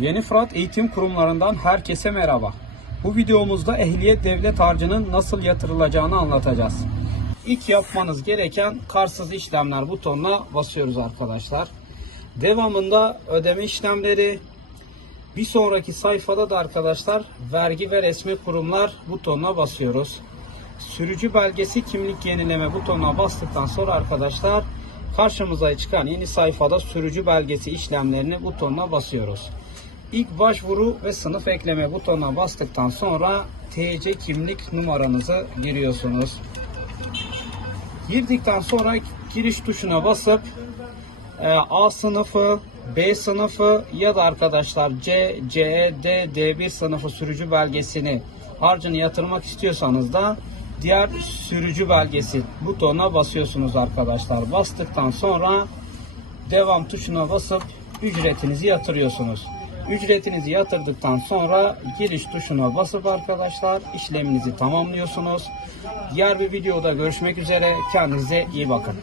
Yeni Fırat Eğitim Kurumlarından herkese merhaba. Bu videomuzda ehliyet devlet harcının nasıl yatırılacağını anlatacağız. İlk yapmanız gereken karsız işlemler butonuna basıyoruz arkadaşlar. Devamında ödeme işlemleri, bir sonraki sayfada da arkadaşlar vergi ve resmi kurumlar butonuna basıyoruz. Sürücü belgesi kimlik yenileme butonuna bastıktan sonra arkadaşlar karşımıza çıkan yeni sayfada sürücü belgesi işlemlerini butonuna basıyoruz. İlk başvuru ve sınıf ekleme butonuna bastıktan sonra TC kimlik numaranızı giriyorsunuz. Girdikten sonra giriş tuşuna basıp e, A sınıfı, B sınıfı ya da arkadaşlar C, C, D, D1 sınıfı sürücü belgesini harcını yatırmak istiyorsanız da diğer sürücü belgesi butonuna basıyorsunuz arkadaşlar. Bastıktan sonra devam tuşuna basıp ücretinizi yatırıyorsunuz. Ücretinizi yatırdıktan sonra giriş tuşuna basıp arkadaşlar işleminizi tamamlıyorsunuz. Diğer bir videoda görüşmek üzere. Kendinize iyi bakın.